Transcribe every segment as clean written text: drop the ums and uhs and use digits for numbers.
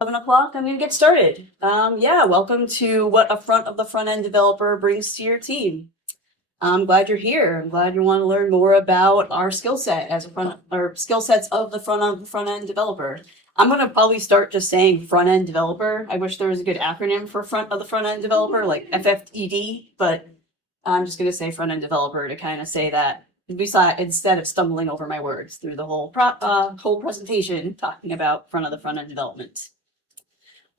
11 o'clock, I'm going to get started. Welcome to what a front of the front end developer brings to your team. I'm glad you're here. I'm glad you want to learn more about our skill set as skill sets of the front end developer. I'm going to probably start just saying front end developer. I wish there was a good acronym for front of the front end developer, like FFED, but I'm just going to say front end developer to kind of say that instead of stumbling over my words through the whole presentation talking about front of the front end development.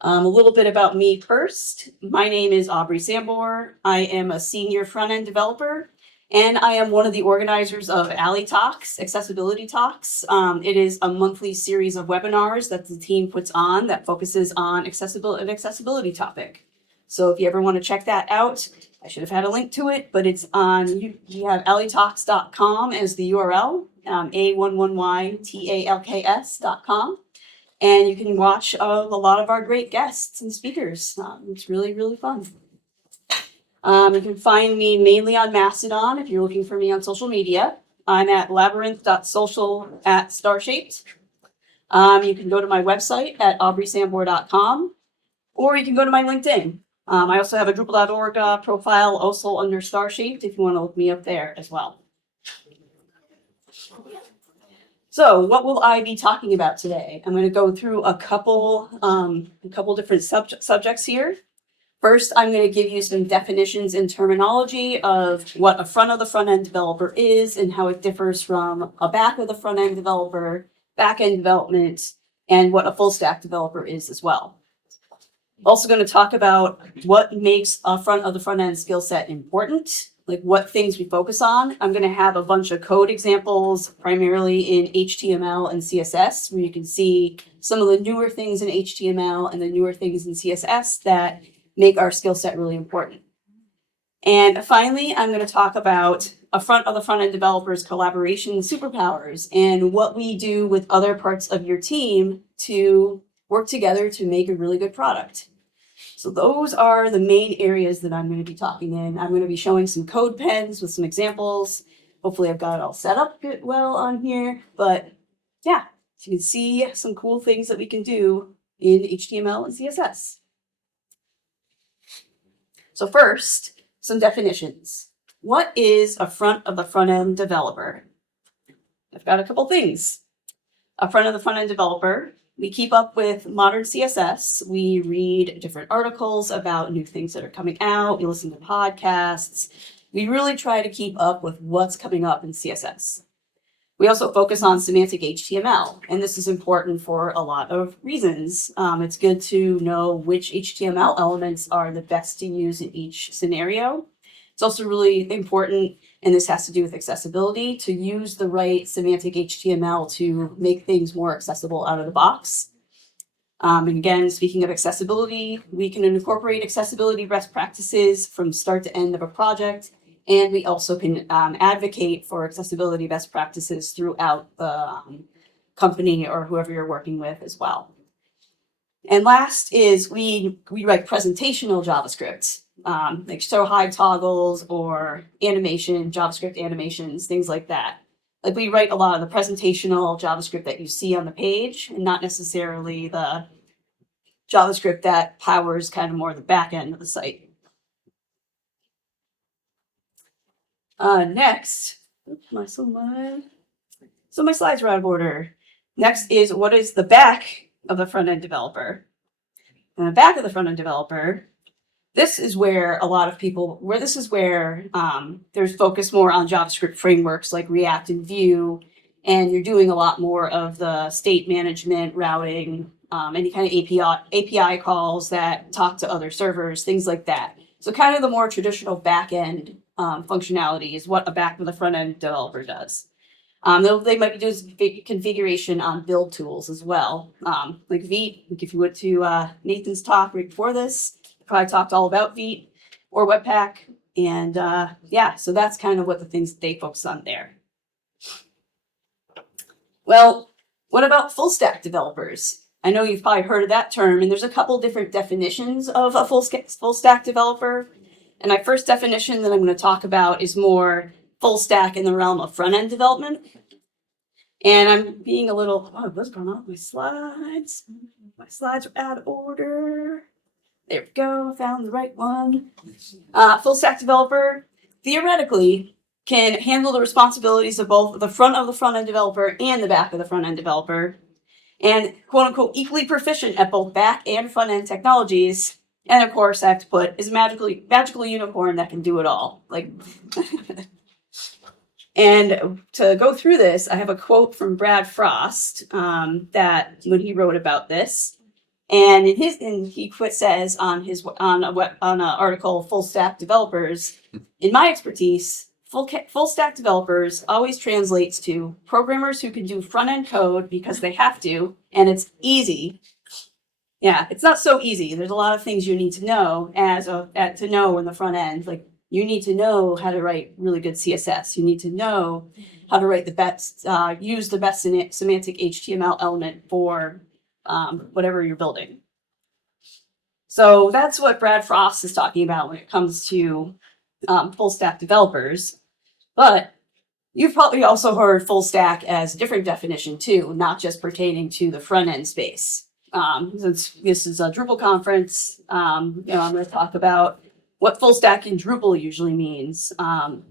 A little bit about me first. My name is Aubrey Sambor. I am a senior front-end developer, and I am one of the organizers of Alley Talks, Accessibility Talks. It is a monthly series of webinars that the team puts on that focuses on an accessibility topic. So if you ever want to check that out, I should have had a link to it, but it's on, you have alleytalks.com as the URL, A11YTALKS.com. And you can watch a lot of our great guests and speakers. It's really, really fun. You can find me mainly on Mastodon if you're looking for me on social media. I'm at labyrinth.social@starshaped. You can go to my website at aubreysambor.com, or you can go to my LinkedIn. I also have a Drupal.org profile, also under Starshaped, if you want to look me up there as well. So what will I be talking about today? I'm going to go through a couple different subjects here. First, I'm going to give you some definitions and terminology of what a front of the front end developer is and how it differs from a back of the front end developer, back end development, and what a full stack developer is as well. Also going to talk about what makes a front of the front end skill set important, like what things we focus on. I'm going to have a bunch of code examples, primarily in HTML and CSS, where you can see some of the newer things in HTML and the newer things in CSS that make our skill set really important. And finally, I'm going to talk about a front of the front end developers collaboration superpowers and what we do with other parts of your team to work together to make a really good product. So those are the main areas that I'm going to be talking in. I'm going to be showing some code pens with some examples. Hopefully I've got it all set up well on here. But yeah, you can see some cool things that we can do in HTML and CSS. So first, some definitions. What is a front of the front end developer? I've got a couple things. A front of the front end developer. We keep up with modern CSS. We read different articles about new things that are coming out. We listen to podcasts. We really try to keep up with what's coming up in CSS. We also focus on semantic HTML, and this is important for a lot of reasons. It's good to know which HTML elements are the best to use in each scenario. It's also really important, and this has to do with accessibility, to use the right semantic HTML to make things more accessible out of the box. And again, speaking of accessibility, we can incorporate accessibility best practices from start to end of a project, and we also can advocate for accessibility best practices throughout the company or whoever you're working with as well. And last is we write presentational JavaScript. Like show hide toggles or animation, JavaScript animations, things like that. Like we write a lot of the presentational JavaScript that you see on the page and not necessarily the JavaScript that powers kind of more the back end of the site. Next, my slides are out of order. Next is what is the back of the front end developer. And the back of the front end developer, this is where a lot of people, there's focus more on JavaScript frameworks like React and Vue, and you're doing a lot more of the state management, routing, any kind of API calls that talk to other servers, things like that. So kind of the more traditional back-end functionality is what a back of the front-end developer does. They might be doing configuration on build tools as well, like Vite. Like if you went to Nathan's talk right before this, probably talked all about Vite or Webpack. And so that's kind of what the things they focus on there. Well, what about full stack developers? I know you've probably heard of that term, and there's a couple different definitions of a full stack developer. And my first definition that I'm going to talk about is more full stack in the realm of front end development. And I'm being a little, what's going on with my slides? My slides are out of order. There we go, found the right one. Full stack developer theoretically can handle the responsibilities of both the front of the front end developer and the back of the front end developer, and quote unquote equally proficient at both back and front end technologies. And of course, I have to put is a magical unicorn that can do it all. Like, and to go through this, I have a quote from Brad Frost that when he wrote about this. And he says on an article, full stack developers, in my expertise, full stack developers always translates to programmers who can do front end code because they have to, and it's easy. Yeah, it's not so easy. There's a lot of things you need to know to know in the front end. Like you need to know how to write really good CSS. You need to know how to write the best, use the best semantic HTML element for whatever you're building. So that's what Brad Frost is talking about when it comes to full stack developers. But you've probably also heard full stack as a different definition too, not just pertaining to the front end space. Since this is a Drupal conference, I'm going to talk about what full stack in Drupal usually means. And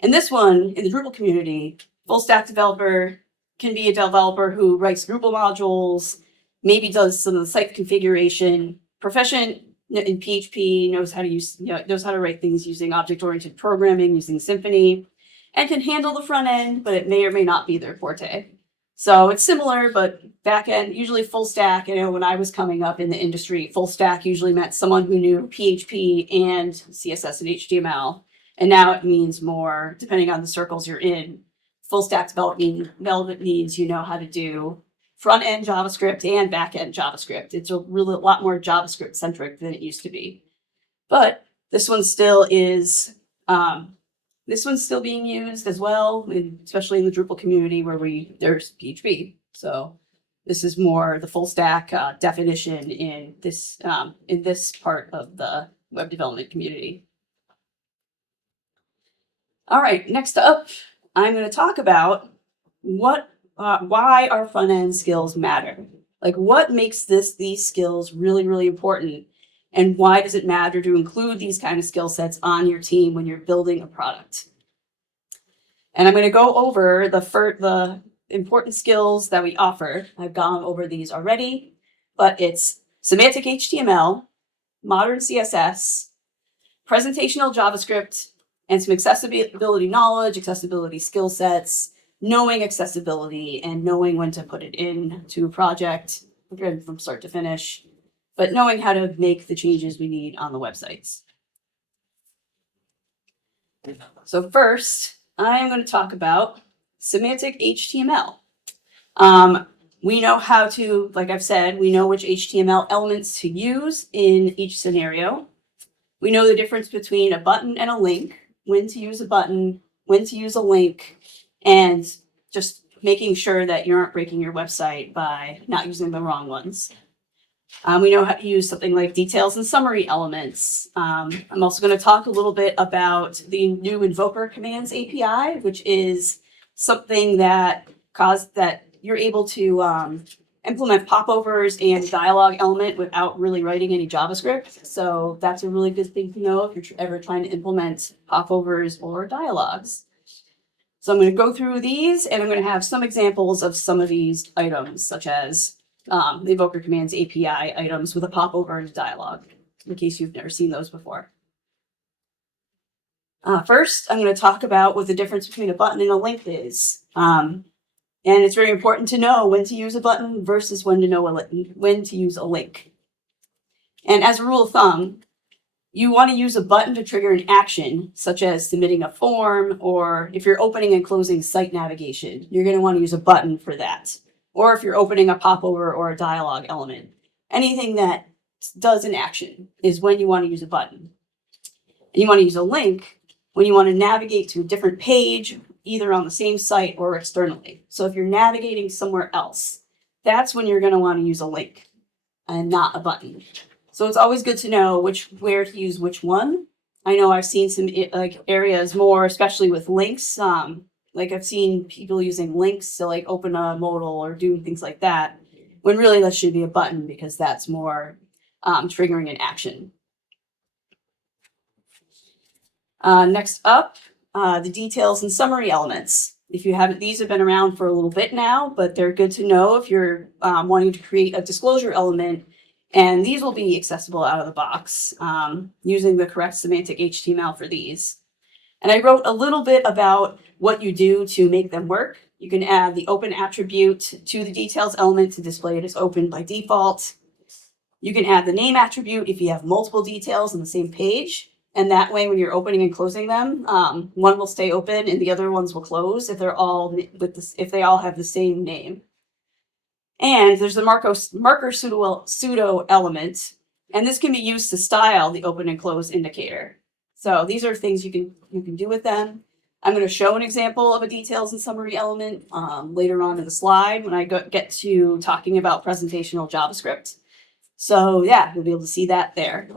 this one, in the Drupal community, full stack developer can be a developer who writes Drupal modules, maybe does some of the site configuration, proficient in PHP, knows how to write things using object-oriented programming, using Symfony, and can handle the front end, but it may or may not be their forte. So it's similar, but back end, usually full stack. When I was coming up in the industry, full stack usually meant someone who knew PHP and CSS and HTML. And now it means more, depending on the circles you're in. Full stack development means you know how to do front end JavaScript and back end JavaScript. It's a lot more JavaScript centric than it used to be. But this one still is. This one's still being used as well, especially in the Drupal community where there's PHP. So this is more the full stack definition in this part of the web development community. All right, next up, I'm going to talk about why our front end skills matter. Like what makes these skills really, really important, and why does it matter to include these kind of skill sets on your team when you're building a product? And I'm going to go over the important skills that we offer. I've gone over these already, but it's semantic HTML, modern CSS, presentational JavaScript, and some accessibility knowledge, accessibility skill sets, knowing accessibility, and knowing when to put it into a project, again, from start to finish, but knowing how to make the changes we need on the websites. So first, I'm going to talk about semantic HTML. We know how to, like I've said, we know which HTML elements to use in each scenario. We know the difference between a button and a link, when to use a button, when to use a link, and just making sure that you aren't breaking your website by not using the wrong ones. We know how to use something like details and summary elements. I'm also going to talk a little bit about the new invoker commands API, which is something that you're able to implement popovers and dialogue element without really writing any JavaScript. So that's a really good thing to know if you're ever trying to implement popovers or dialogues. So I'm going to go through these, and I'm going to have some examples of some of these items, such as the invoker commands API items with a popover and a dialogue, in case you've never seen those before. First, I'm going to talk about what the difference between a button and a link is. And it's very important to know when to use a button versus when to use a link. And as a rule of thumb, you want to use a button to trigger an action, such as submitting a form, or if you're opening and closing site navigation, you're going to want to use a button for that. Or if you're opening a popover or a dialogue element, anything that does an action is when you want to use a button. And you want to use a link when you want to navigate to a different page, either on the same site or externally. So if you're navigating somewhere else, that's when you're going to want to use a link and not a button. So it's always good to know where to use which one. I know I've seen some areas more, especially with links. I've seen people using links to open a modal or do things like that. when really that should be a button because that's more triggering an action. Next up, the details and summary elements. If you haven't, these have been around for a little bit now, but they're good to know if you're wanting to create a disclosure element. And these will be accessible out of the box using the correct semantic HTML for these. And I wrote a little bit about what you do to make them work. You can add the open attribute to the details element to display it as open by default. You can add the name attribute if you have multiple details on the same page. And that way, when you're opening and closing them, one will stay open and the other ones will close if they're all if they all have the same name. And there's the marker pseudo element, and this can be used to style the open and close indicator. So these are things you can do with them. I'm going to show an example of a details and summary element later on in the slide when I get to talking about presentational JavaScript. So yeah, you'll be able to see that there.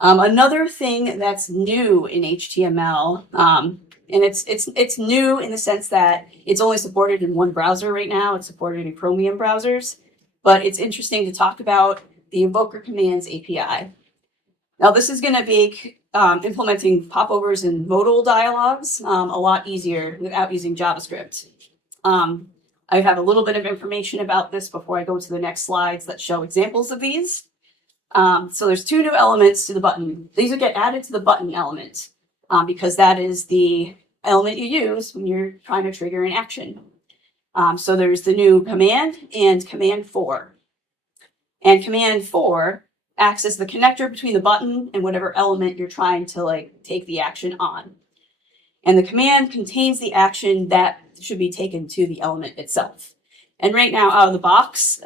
Another thing that's new in HTML, and it's new in the sense that it's only supported in one browser right now. It's supported in Chromium browsers, but it's interesting to talk about the invoker commands API. Now this is going to make implementing popovers and modal dialogues a lot easier without using JavaScript. I have a little bit of information about this before I go to the next slides that show examples of these. So there's two new elements to the button. These will get added to the button element because that is the element you use when you're trying to trigger an action. So there's the new command and command for. And command for acts as the connector between the button and whatever element you're trying to take the action on. And the command contains the action that should be taken to the element itself. And right now, out of the box,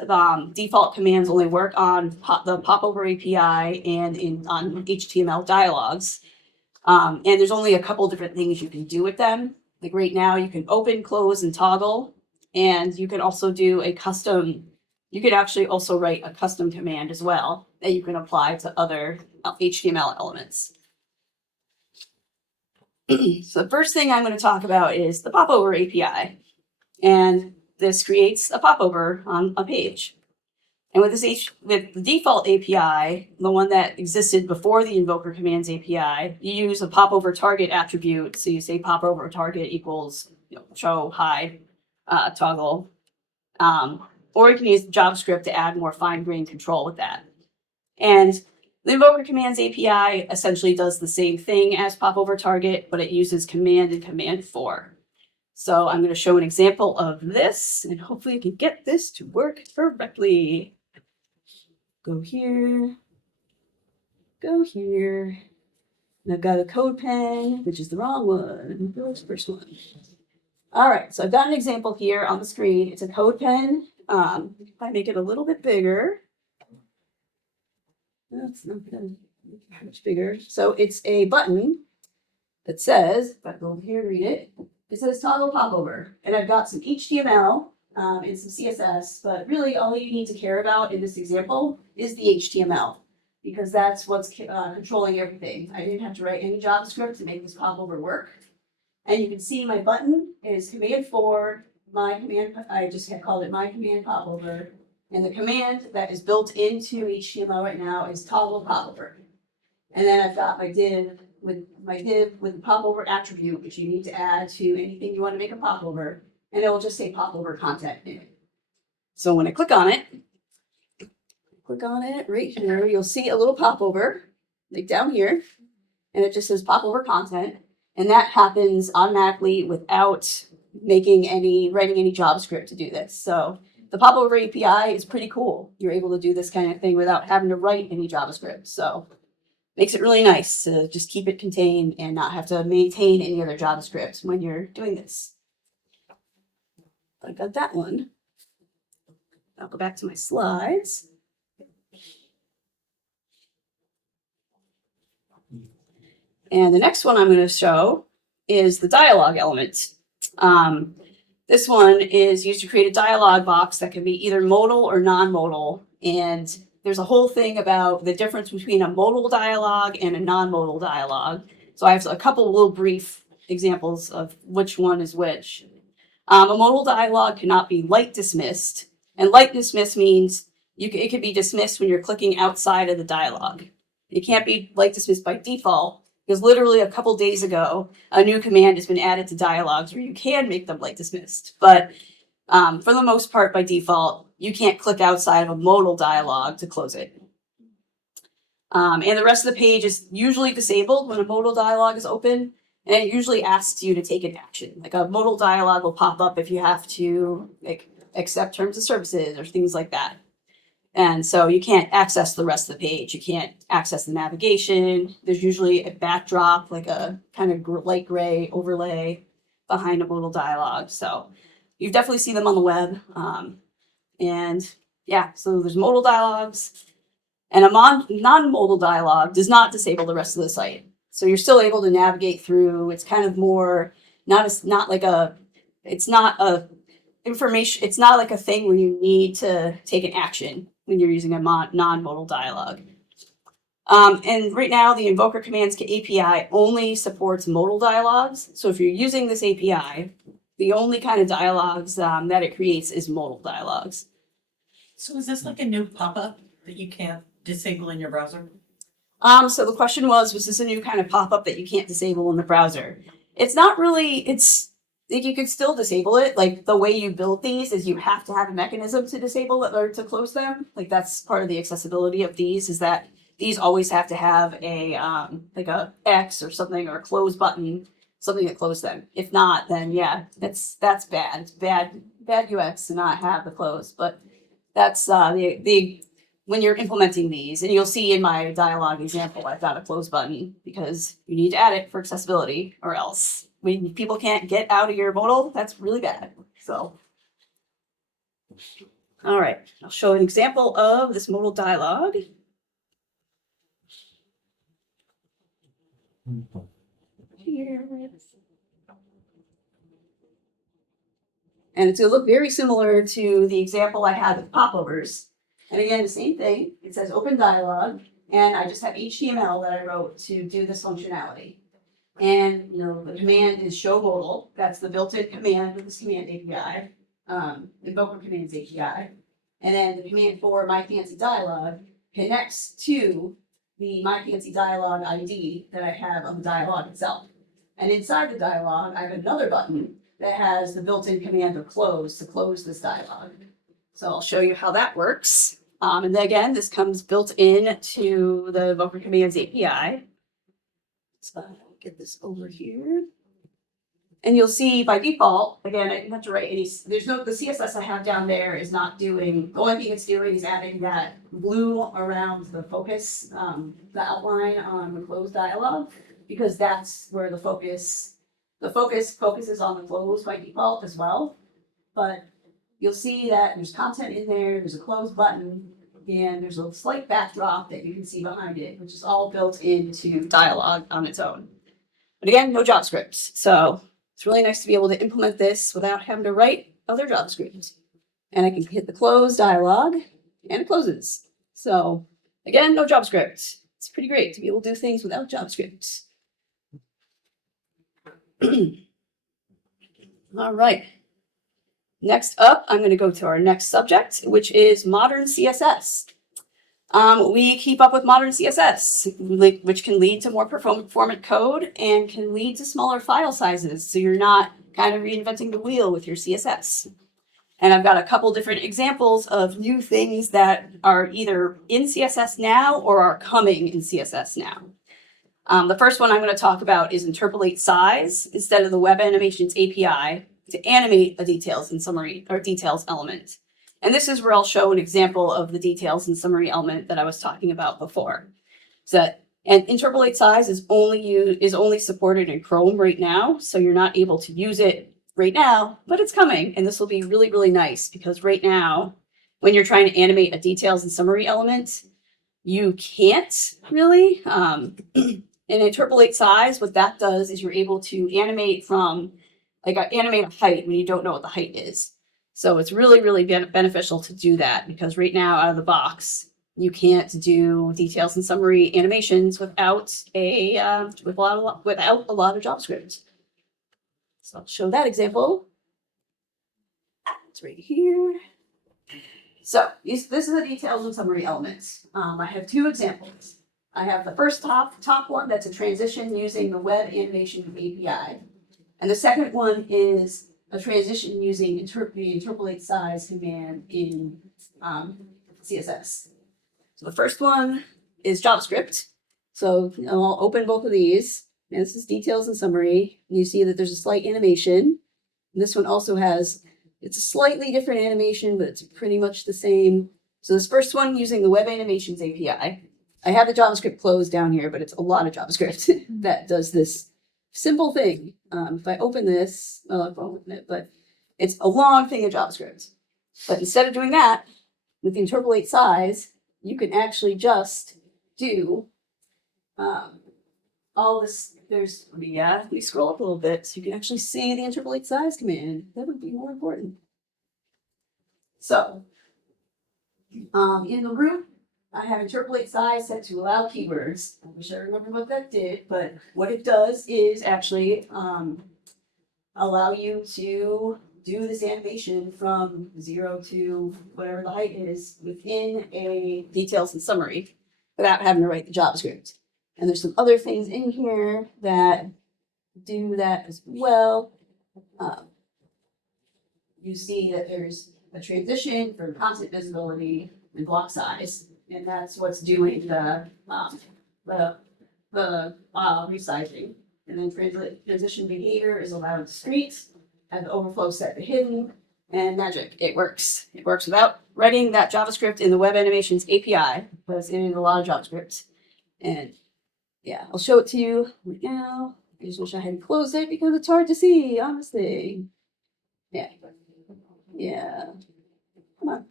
default commands only work on the popover API and on HTML dialogues. And there's only a couple different things you can do with them. Like right now, you can open, close, and toggle. And you can also do a custom, you could actually also write a custom command as well that you can apply to other HTML elements. So the first thing I'm going to talk about is the popover API. And this creates a popover on a page. And with with the default API, the one that existed before the invoker commands API, you use a popover target attribute. So you say popover target equals show, hide, toggle. Or you can use JavaScript to add more fine-grained control with that. And the invoker commands API essentially does the same thing as popover target, but it uses command and command for. So I'm going to show an example of this, and hopefully you can get this to work correctly. Go here, go here. And I've got a code pen, which is the wrong one. Where's the first one? All right, so I've got an example here on the screen. It's a code pen. If I make it a little bit bigger, that's not good. Much bigger. So it's a button that says, if I go over here and read it, it says toggle popover. And I've got some HTML and some CSS, but really all you need to care about in this example is the HTML because that's what's controlling everything. I didn't have to write any JavaScript to make this popover work. And you can see my button is command for my command. I just called it my command popover. And the command that is built into HTML right now is toggle popover. And then I've got my div with the popover attribute, which you need to add to anything you want to make a popover. And it will just say popover content in it. So when I click on it right here, you'll see a little popover, like down here. And it just says popover content. And that happens automatically without writing any JavaScript to do this. So the popover API is pretty cool. You're able to do this kind of thing without having to write any JavaScript. So makes it really nice to just keep it contained and not have to maintain any other JavaScript when you're doing this. I got that one. I'll go back to my slides. And the next one I'm going to show is the dialogue element. This one is used to create a dialog box that can be either modal or non-modal. And there's a whole thing about the difference between a modal dialogue and a non-modal dialogue. So I have a couple little brief examples of which one is which. A modal dialogue cannot be light dismissed. And light dismiss means it can be dismissed when you're clicking outside of the dialog. It can't be light dismissed by default, because literally a couple days ago, a new command has been added to dialogs where you can make them light dismissed. But for the most part, by default, you can't click outside of a modal dialog to close it. And the rest of the page is usually disabled when a modal dialog is open, and it usually asks you to take an action. Like a modal dialog will pop up if you have to accept terms of services or things like that. And so you can't access the rest of the page. You can't access the navigation. There's usually a backdrop, like a kind of light gray overlay behind a modal dialog. So you definitely see them on the web. And yeah, so there's modal dialogs. And a non-modal dialog does not disable the rest of the site. So you're still able to navigate through. It's kind of more, it's not like a thing where you need to take an action when you're using a non-modal dialog. And right now, the Invoker Commands API only supports modal dialogs. So if you're using this API, the only kind of dialogs that it creates is modal dialogs. So is this like a new pop-up that you can't disable in your browser? So the question was this a new kind of pop-up that you can't disable in the browser? It's not really, you can still disable it. Like the way you build these is you have to have a mechanism to disable it or to close them. Like that's part of the accessibility of these, is that these always have to have a like a X or something, or a close button, something that closes them. If not, then yeah, that's bad. It's bad UX to not have the close. But that's when you're implementing these, and you'll see in my dialog example, I've got a close button because you need to add it for accessibility, or else when people can't get out of your modal, that's really bad. So, all right, I'll show an example of this modal dialog. Here. And it's going to look very similar to the example I had with popovers. And again, the same thing. It says open dialog, and I just have HTML that I wrote to do this functionality. And the command is show modal. That's the built-in command with this command API, Invoker Commands API. And then the command for my fancy dialog connects to the my fancy dialog ID that I have on the dialog itself. And inside the dialog, I have another button that has the built-in command of close to close this dialog. So I'll show you how that works. And then again, this comes built in to the Invoker Commands API. So I'll get this over here. And you'll see by default, again, I didn't have to write any, the CSS I have down there is not doing, the only thing it's doing is adding that blue around the focus, the outline on the close dialog, because that's where the focus focuses on the close by default as well. But you'll see that there's content in there's a close button, and there's a slight backdrop that you can see behind it, which is all built into dialog on its own. But again, no JavaScript. So it's really nice to be able to implement this without having to write other JavaScript. And I can hit the close dialog, and it closes. So again, no JavaScript. It's pretty great to be able to do things without JavaScript. All right. Next up, I'm going to go to our next subject, which is modern CSS. We keep up with modern CSS, which can lead to more performant code and can lead to smaller file sizes, so you're not kind of reinventing the wheel with your CSS. And I've got a couple different examples of new things that are either in CSS now or are coming in CSS now. The first one I'm going to talk about is interpolate size instead of the Web Animations API to animate a details and summary or details element. And this is where I'll show an example of the details and summary element that I was talking about before. And interpolate size is only supported in Chrome right now, so you're not able to use it right now, but it's coming, and this will be really, really nice, because right now, when you're trying to animate a details and summary element, you can't really. And interpolate size, what that does is you're able to animate from, animate a height when you don't know what the height is. So it's really, really beneficial to do that, because right now, out of the box, you can't do details and summary animations without a lot of JavaScript. So I'll show that example. It's right here. So this is the details and summary elements. I have two examples. I have the first top one that's a transition using the web animation API. And the second one is a transition using the interpolate size command in CSS. So the first one is JavaScript. So I'll open both of these. And this is details and summary. And you see that there's a slight animation. And this one also has, it's a slightly different animation, but it's pretty much the same. So this first one using the web animations API. I have the JavaScript closed down here, but it's a lot of JavaScript that does this simple thing. If I open this, well, I'll open it, but it's a long thing of JavaScript. But instead of doing that, with the interpolate size, you can actually just do all this. Let me scroll up a little bit so you can actually see the interpolate size command. That would be more important. So, in the root, I have interpolate size set to allow keywords. I wish I remember what that did, but what it does is actually allow you to do this animation from 0 to whatever the height is within a details and summary without having to write the JavaScript. And there's some other things in here that do that as well. You see that there's a transition for content visibility and block size, and that's what's doing the resizing. And then transition behavior is allowed discrete, and the overflow set to hidden, and magic. It works. It works without writing that JavaScript in the web animations API, because it is a lot of JavaScript. And yeah, I'll show it to you right now. I just wish I hadn't closed it because it's hard to see, honestly. Yeah. Yeah. Come on.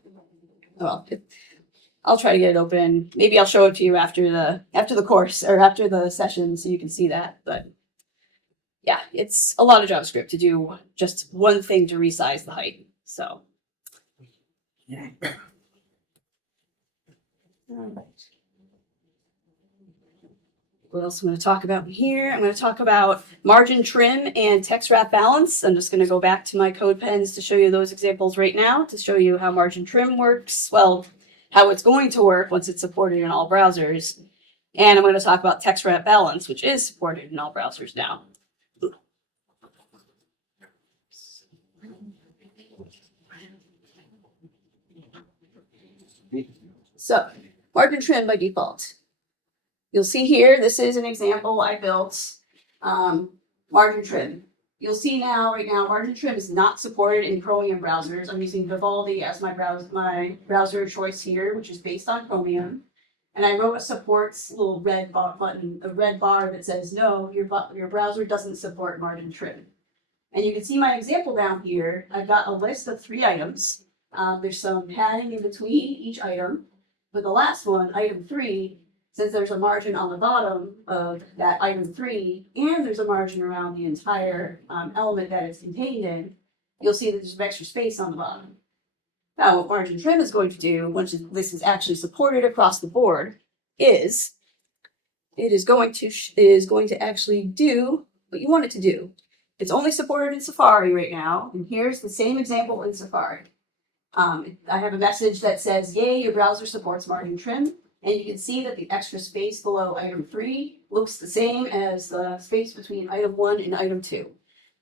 Oh, well, I'll try to get it open. Maybe I'll show it to you after the course or after the session so you can see that. But yeah, it's a lot of JavaScript to do just one thing to resize the height. So yeah. All right. What else I'm going to talk about here? I'm going to talk about margin trim and text wrap balance. I'm just going to go back to my code pens to show you those examples right now to show you how margin trim works. Well, how it's going to work once it's supported in all browsers. And I'm going to talk about text wrap balance, which is supported in all browsers now. So, margin trim by default. You'll see here, this is an example I built, margin trim. You'll see right now, margin trim is not supported in Chromium browsers. I'm using Vivaldi as my browser choice here, which is based on Chromium. And I wrote a supports little red button, a red bar that says, no, your browser doesn't support margin trim. And you can see my example down here. I've got a list of 3 items. There's some padding in between each item. But the last one, item 3, since there's a margin on the bottom of that item 3, and there's a margin around the entire element that it's contained in, you'll see that there's some extra space on the bottom. Now, what margin trim is going to do, once this is actually supported across the board, is it is going to actually do what you want it to do. It's only supported in Safari right now, and here's the same example in Safari. I have a message that says, yay, your browser supports margin trim. And you can see that the extra space below item 3 looks the same as the space between item 1 and item 2.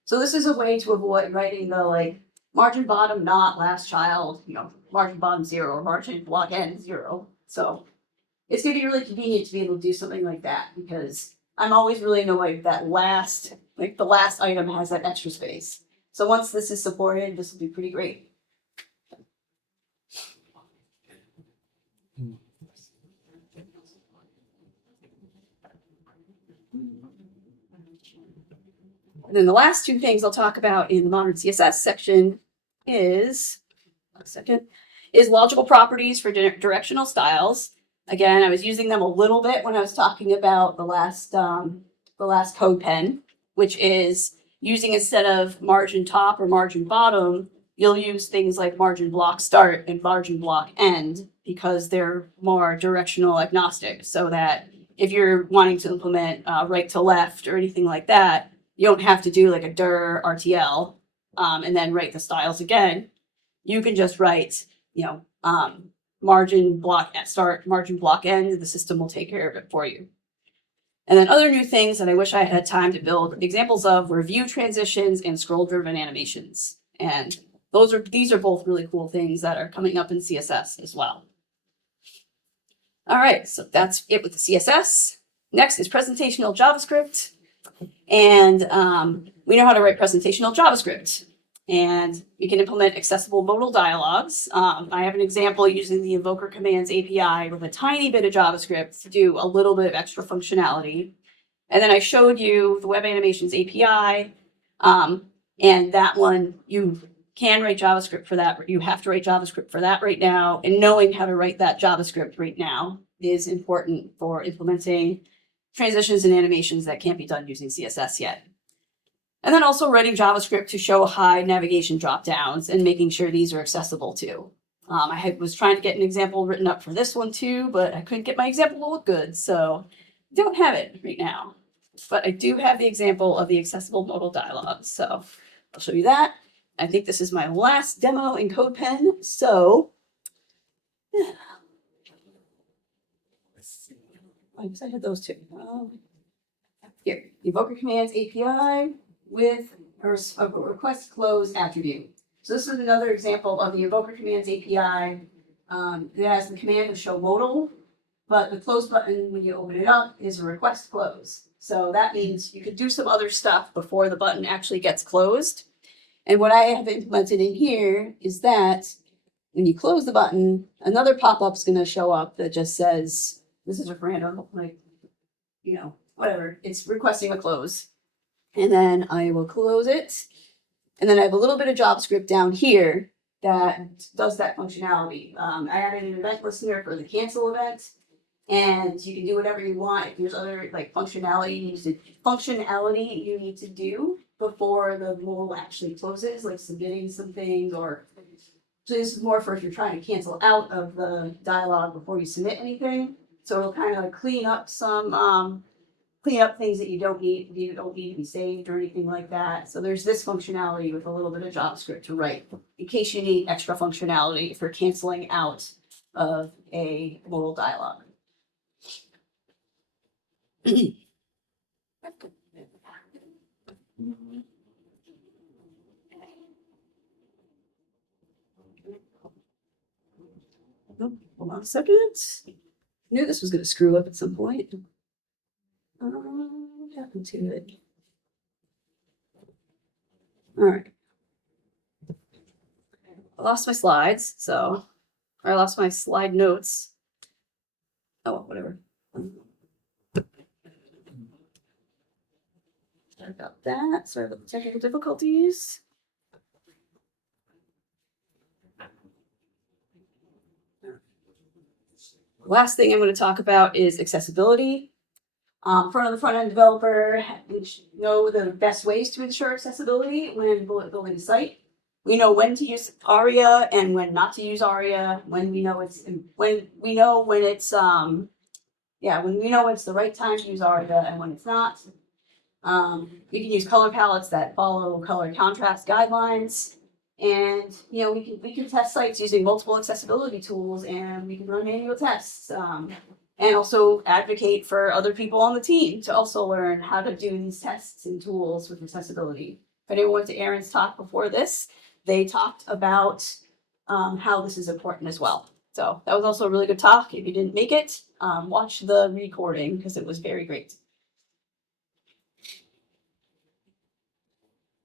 So this is a way to avoid writing the margin bottom not last child, margin bottom 0 or margin block end 0. So it's going to be really convenient to be able to do something like that because I'm always really annoyed that the last item has that extra space. So once this is supported, this will be pretty great. And then the last 2 things I'll talk about in the modern CSS section is logical properties for directional styles. Again, I was using them a little bit when I was talking about the last code pen, which is using instead of margin top or margin bottom, you'll use things like margin block start and margin block end because they're more directional agnostic. So that if you're wanting to implement right to left or anything like that, you don't have to do like a dir RTL and then write the styles again. You can just write margin block at start, margin block end, the system will take care of it for you. And then other new things that I wish I had time to build examples of were view transitions and scroll driven animations. And these are both really cool things that are coming up in CSS as well. All right, so that's it with the CSS. Next is presentational JavaScript. And we know how to write presentational JavaScript. And we can implement accessible modal dialogues. I have an example using the invoker commands API with a tiny bit of JavaScript to do a little bit of extra functionality. And then I showed you the web animations API. And that one, you can write JavaScript for that. You have to write JavaScript for that right now. And knowing how to write that JavaScript right now is important for implementing transitions and animations that can't be done using CSS yet. And then also writing JavaScript to show high navigation dropdowns and making sure these are accessible too. I was trying to get an example written up for this one too, but I couldn't get my example to look good, so I don't have it right now. But I do have the example of the accessible modal dialogue, so I'll show you that. I think this is my last demo in CodePen, so yeah. I guess I had those two. Here, evoker commands API with a request close attribute. So this is another example of the invoker commands API. It has the command to show modal, but the close button when you open it up is a request close. So that means you could do some other stuff before the button actually gets closed. And what I have implemented in here is that when you close the button, another pop-up is going to show up that just says, this is a random, whatever. It's requesting a close. And then I will close it. And then I have a little bit of JavaScript down here that does that functionality. I added an event listener for the cancel event. And you can do whatever you want. If there's other functionality you need to do before the rule actually closes, like submitting some things, or so this is more for if you're trying to cancel out of the dialogue before you submit anything. So it'll kind of clean up things that you don't need to be saved or anything like that. So there's this functionality with a little bit of JavaScript to write in case you need extra functionality for canceling out of a modal dialogue. Hold on a second. Knew this was going to screw up at some point. What happened to it? All right. I lost my slides, or I lost my slide notes. Oh, whatever. Sorry about that. Sorry about the technical difficulties. Last thing I'm going to talk about is accessibility. Front end developer, we know the best ways to ensure accessibility when building a site. We know when to use ARIA and when not to use ARIA. When we know it's the right time to use ARIA and when it's not. We can use color palettes that follow color contrast guidelines. And we can test sites using multiple accessibility tools, and we can run manual tests, and also advocate for other people on the team to also learn how to do these tests and tools with accessibility. If anyone went to Aaron's talk before this, they talked about how this is important as well. So that was also a really good talk. If you didn't make it, watch the recording because it was very great.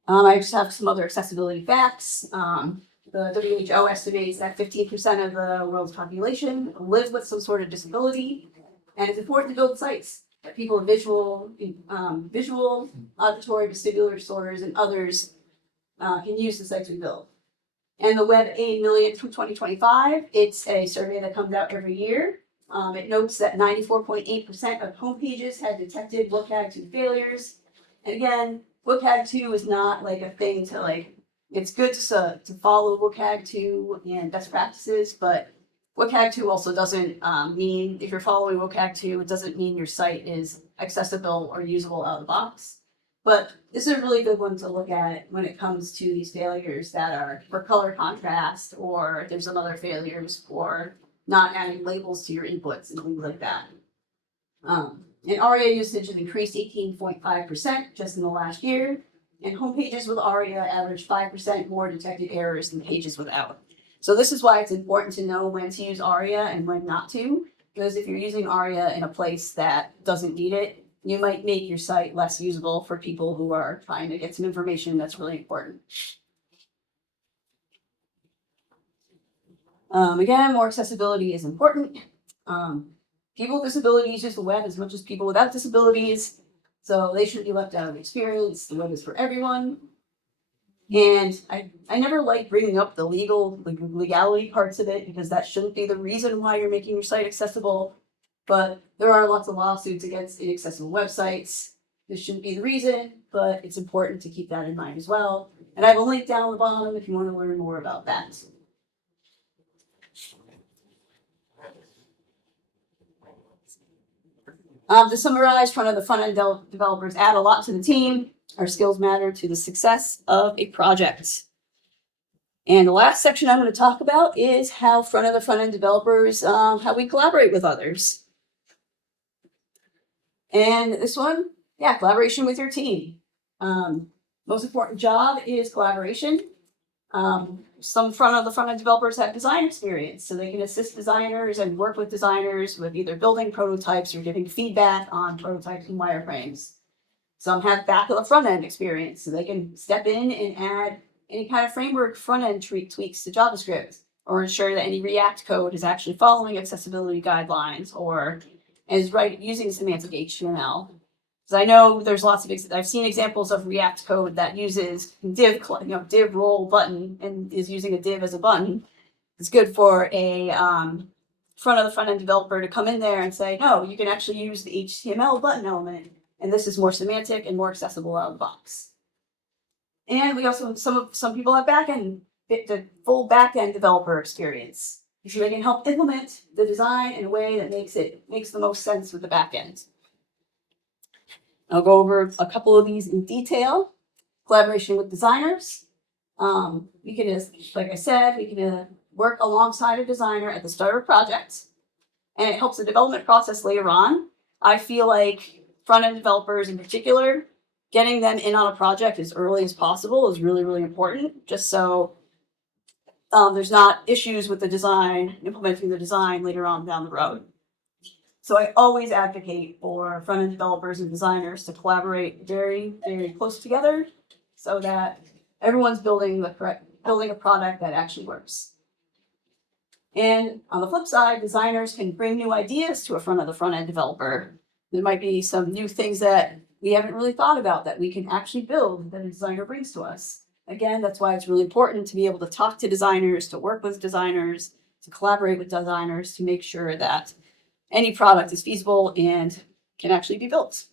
I just have some other accessibility facts. The WHO estimates that 15% of the world's population live with some sort of disability, and it's important to build sites that people with visual, auditory, vestibular disorders, and others can use the sites we build. And the Web 8 Million from 2025, it's a survey that comes out every year. It notes that 94.8% of homepages had detected WCAG 2 failures. And again, WCAG 2 is not a thing to it's good to follow WCAG 2 and best practices, but WCAG 2 also doesn't mean, if you're following WCAG 2, it doesn't mean your site is accessible or usable out of the box. But this is a really good one to look at when it comes to these failures that are for color contrast, or there's some other failures for not adding labels to your inputs and things like that. And ARIA usage has increased 18.5% just in the last year. And home pages with ARIA average 5% more detected errors than pages without. So this is why it's important to know when to use ARIA and when not to. Because if you're using ARIA in a place that doesn't need it, you might make your site less usable for people who are trying to get some information that's really important. Again, more accessibility is important. People with disabilities use the web as much as people without disabilities, so they shouldn't be left out of the experience. The web is for everyone. And I never like bringing up the legality parts of it, because that shouldn't be the reason why you're making your site accessible. But there are lots of lawsuits against inaccessible websites. This shouldn't be the reason, but it's important to keep that in mind as well. And I have a link down at the bottom if you want to learn more about that. To summarize, front-end developers add a lot to the team. Our skills matter to the success of a project. And the last section I'm going to talk about is how front-end developers, how we collaborate with others. And this one, collaboration with your team. Most important job is collaboration. Some front-end developers have design experience, so they can assist designers and work with designers with either building prototypes or giving feedback on prototypes and wireframes. Some have back of the front-end experience, so they can step in and add any kind of framework front-end tweaks to JavaScript, or ensure that any React code is actually following accessibility guidelines or is using semantic HTML. Because I know there's lots of I've seen examples of React code that uses div role button and is using a div as a button. It's good for a front-end developer to come in there and say, no, you can actually use the HTML button element, and this is more semantic and more accessible out of the box. And we also some people have the full back-end developer experience, so they can help implement the design in a way that makes the most sense with the back end. I'll go over a couple of these in detail. Collaboration with designers. We can, like I said, we can work alongside a designer at the start of a project, and it helps the development process later on. I feel like front-end developers in particular, getting them in on a project as early as possible is really, really important, just so there's not issues with the design, implementing the design later on down the road. So I always advocate for front-end developers and designers to collaborate very, very close together so that everyone's building a product that actually works. And on the flip side, designers can bring new ideas to a front-end developer. There might be some new things that we haven't really thought about that we can actually build that a designer brings to us. Again, that's why it's really important to be able to talk to designers, to work with designers, to collaborate with designers to make sure that any product is feasible and can actually be built.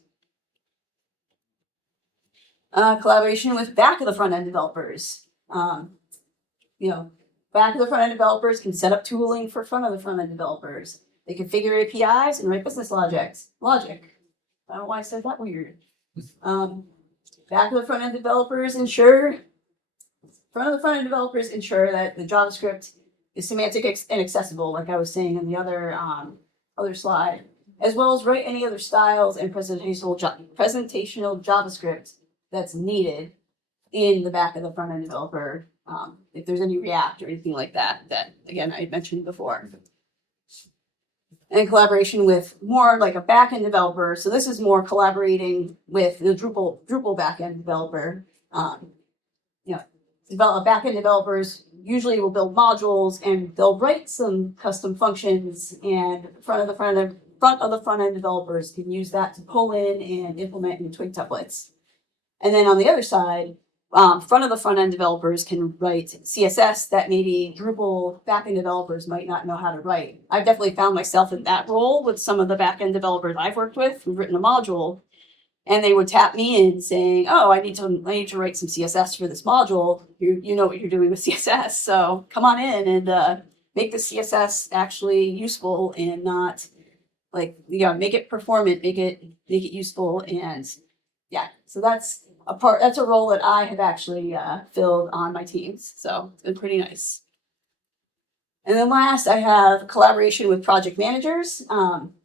Collaboration with back of the front-end developers. Back of the front-end developers can set up tooling for front of the front-end developers. They configure APIs and write business logic. I don't know why I said that weird. Back of the front-end developers ensure that the JavaScript is semantic and accessible, like I was saying in the other slide, as well as write any other styles and presentational JavaScript that's needed in the back of the front-end developer. If there's any React or anything like that again, I mentioned before. And collaboration with more like a back-end developer. So this is more collaborating with the Drupal back-end developer. Back-end developers usually will build modules and they'll write some custom functions, and front of the front-end developers can use that to pull in and implement new twig templates. And then on the other side, front of the front-end developers can write CSS that maybe Drupal back-end developers might not know how to write. I've definitely found myself in that role with some of the back-end developers I've worked with who've written a module, and they would tap me in saying, "Oh, I need to write some CSS for this module. You know what you're doing with CSS, so come on in and make the CSS actually useful and not make it performant, make it useful, and So that's a role that I have actually filled on my teams. So it's been pretty nice. And then last, I have collaboration with project managers.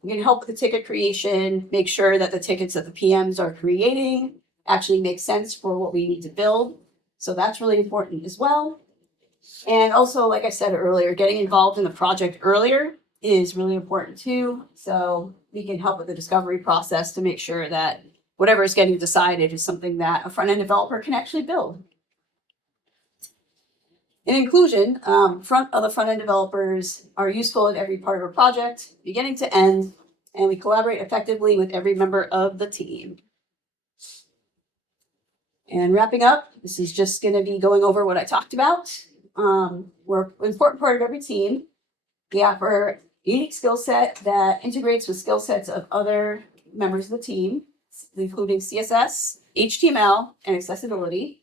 We can help with the ticket creation, make sure that the tickets that the PMs are creating actually make sense for what we need to build. So that's really important as well. And also, like I said earlier, getting involved in the project earlier is really important too. So we can help with the discovery process to make sure that whatever is getting decided is something that a front-end developer can actually build. In inclusion, front-end developers are useful in every part of a project, beginning to end, and we collaborate effectively with every member of the team. And wrapping up, this is just going to be going over what I talked about. We're an important part of every team. We offer a unique skill set that integrates with skill sets of other members of the team, including CSS, HTML, and accessibility.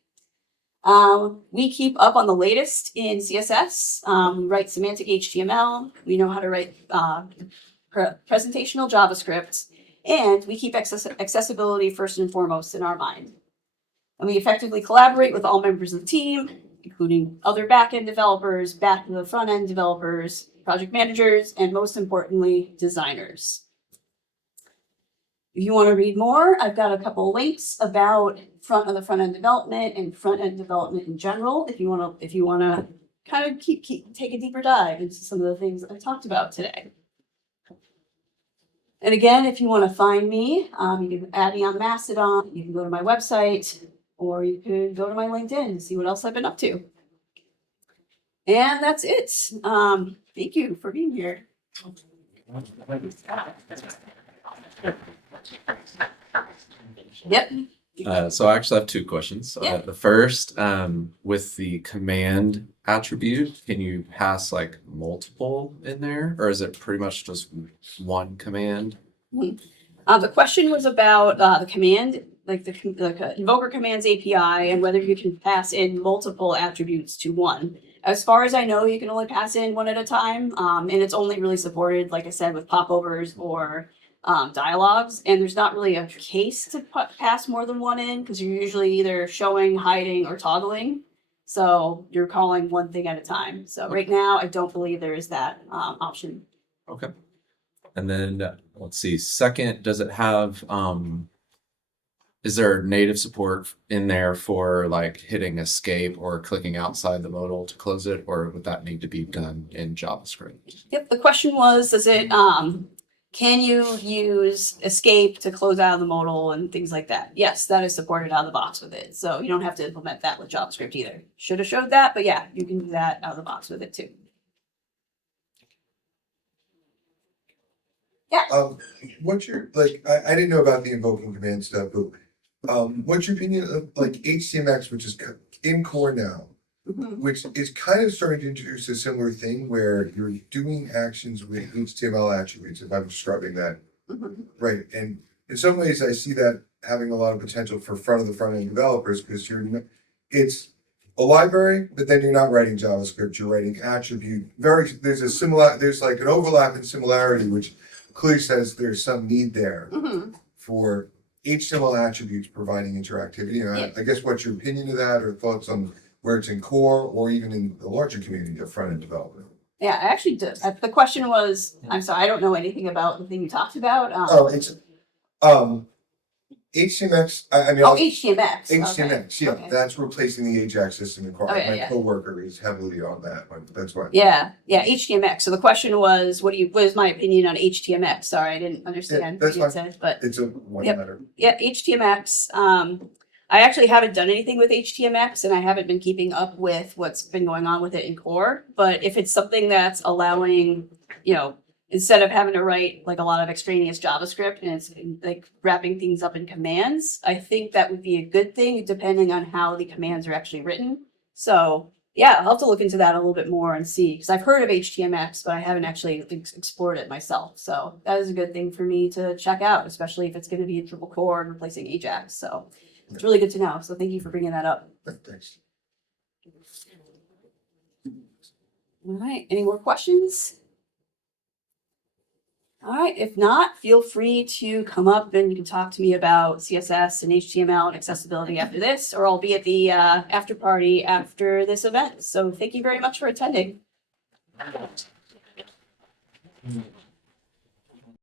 We keep up on the latest in CSS. We write semantic HTML. We know how to write presentational JavaScript. And we keep accessibility first and foremost in our mind. And we effectively collaborate with all members of the team, including other back-end developers, front-end developers, project managers, and most importantly, designers. If you want to read more, I've got a couple of links about front-end development and front-end development in general. If you want to kind of take a deeper dive into some of the things that I talked about today. And again, if you want to find me, you can add me on Mastodon. You can go to my website, or you could go to my LinkedIn and see what else I've been up to. And that's it. Thank you for being here. Yep. So I actually have two questions. Yeah. The first, with the command attribute, can you pass like multiple in there, or is it pretty much just one command? The question was about the command, like the invoker commands API, and whether you can pass in multiple attributes to one. As far as I know, you can only pass in one at a time, and it's only really supported, like I said, with popovers or dialogues. And there's not really a case to pass more than one in, because you're usually either showing, hiding, or toggling. So you're calling one thing at a time. So right now, I don't believe there is that option. Okay. And then let's see. Second, does it have? Is there native support in there for like hitting escape or clicking outside the modal to close it, or would that need to be done in JavaScript? Yep. The question was, does it? Can you use escape to close out of the modal and things like that? Yes, that is supported out of the box with it. So you don't have to implement that with JavaScript either. Should have showed that, but yeah, you can do that out of the box with it too. Yeah. What's your I didn't know about the invoking command stuff, but what's your opinion of like HTMX, which is in core now, which is kind of starting to introduce a similar thing where you're doing actions with HTML attributes, if I'm describing that right. And in some ways, I see that having a lot of potential for front end developers, because it's a library, but then you're not writing JavaScript, you're writing attribute. There's like an overlap and similarity, which clearly says there's some need there for HTML attributes providing interactivity. And I guess what's your opinion of that, or thoughts on where it's in core or even in the larger community of front-end development? Yeah, I actually did. The question was, I'm sorry, I don't know anything about the thing you talked about. It's HTMX. HTMX. HTMX, Okay. yeah, that's replacing the Ajax system in core. Okay, My yeah. coworker is heavily on that, but that's why. Yeah, HTMX. So the question was, what is my opinion on HTMX? Sorry, I didn't understand what you said, but It's a one Yep. letter. yeah, HTMX. I actually haven't done anything with HTMX, and I haven't been keeping up with what's been going on with it in core. But if it's something that's allowing, instead of having to write like a lot of extraneous JavaScript and it's like wrapping things up in commands, I think that would be a good thing depending on how the commands are actually written. So yeah, I'll have to look into that a little bit more and see, because I've heard of HTMX, but I haven't actually explored it myself. So that is a good thing for me to check out, especially if it's going to be a triple core and replacing Ajax. So it's really good to know. So thank you for bringing that up. Thanks. All right. Any more questions? All right, if not, feel free to come up and you can talk to me about CSS and HTML and accessibility after this, or I'll be at the after party after this event. So thank you very much for attending.